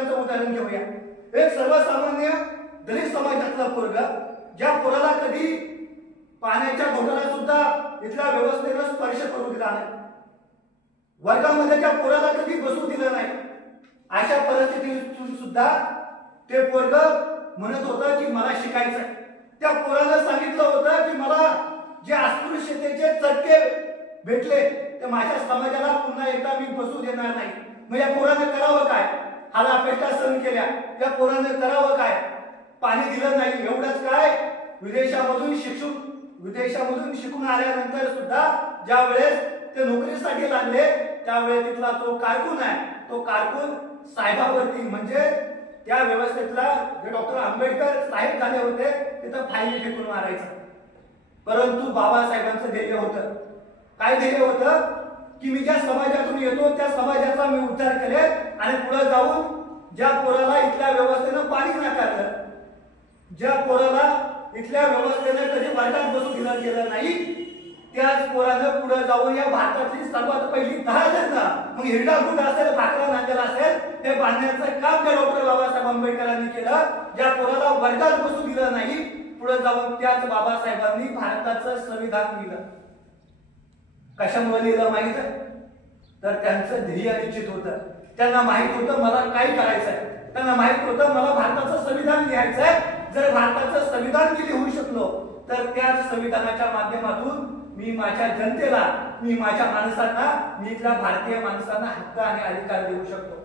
पोरांचं उदाहरण घेऊया। एक सर्वसामान्य दलित समाजातला पोरगा, ज्या पोराला कधी पाण्याच्या घोटाला सुद्धा इथल्या व्यवस्थेनं स्पर्श करू दिला नाही, वर्गामध्ये त्या पोराला कधी बसू दिलं नाही, अशा परिस्थितीतून सुद्धा ते पोरग म्हणत होतं की मला शिकायचंय। त्या पोरानं सांगितलं होतं की मला जे अस्पृश्यतेचे चटके भेटले ते माझ्या समाजाला पुन्हा एकदा मी बसू देणार नाही। मग या पोरानं करावं काय? हाला अपेक्षा सहन केल्या, त्या पोरानं करावं काय? पाणी दिलं नाही। एवढंच काय, विदेशामधून शिकून आल्यानंतर सुद्धा ज्या वेळेस ते नोकरीसाठी लागले त्यावेळेस तिथला तो कारकून आहे, तो कारकून साहेबावरती म्हणजे त्या व्यवस्थेतला जे डॉक्टर आंबेडकर साहेब झाले होते तिथं फायली फेकून मारायचं। परंतु बाबासाहेबांचं ध्येय होतं, काय ध्येय होतं की मी ज्या समाजातून येतो त्या समाजाचा मी उद्धार करेन आणि पुढे जाऊन ज्या पोराला इथल्या व्यवस्थेनं पाणी नाकारलं, ज्या पोराला इथल्या व्यवस्थेने कधी वर्गात बसू दिलं गेलं नाही, त्याच पोरानं पुढे जाऊन या भारतातली सर्वात पहिली 10 जण मग हिरडा गुंड असेल, भाकरा नांदेला असेल, हे बांधण्याचं काम त्या डॉक्टर बाबासाहेब आंबेडकरांनी केलं। ज्या पोराला वर्गात बसू दिलं नाही, पुढे जाऊन त्याच बाबासाहेबांनी भारताचं संविधान लिहिलं। कशामुळे लिहिलं माहित आहे? तर त्यांचं ध्येय निश्चित होतं, त्यांना माहित होतं मला काय करायचंय, त्यांना माहित होतं मला भारताचं संविधान लिहायचंय। जर भारताचं संविधान लिहू शकलो तर त्याच संविधानाच्या माध्यमातून मी माझ्या जनतेला, मी माझ्या माणसांना, मी इथल्या भारतीय माणसांना हक्क आणि अधिकार देऊ शकतो।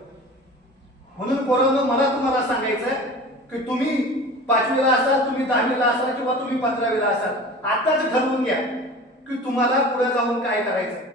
म्हणून पोरांनो, मला तुम्हाला सांगायचंय की तुम्ही 5वीला असाल, तुम्ही 10वीला असाल किंवा तुम्ही 15वीला असाल, आताच ठरवून घ्या की तुम्हाला पुढे जाऊन काय करायचं।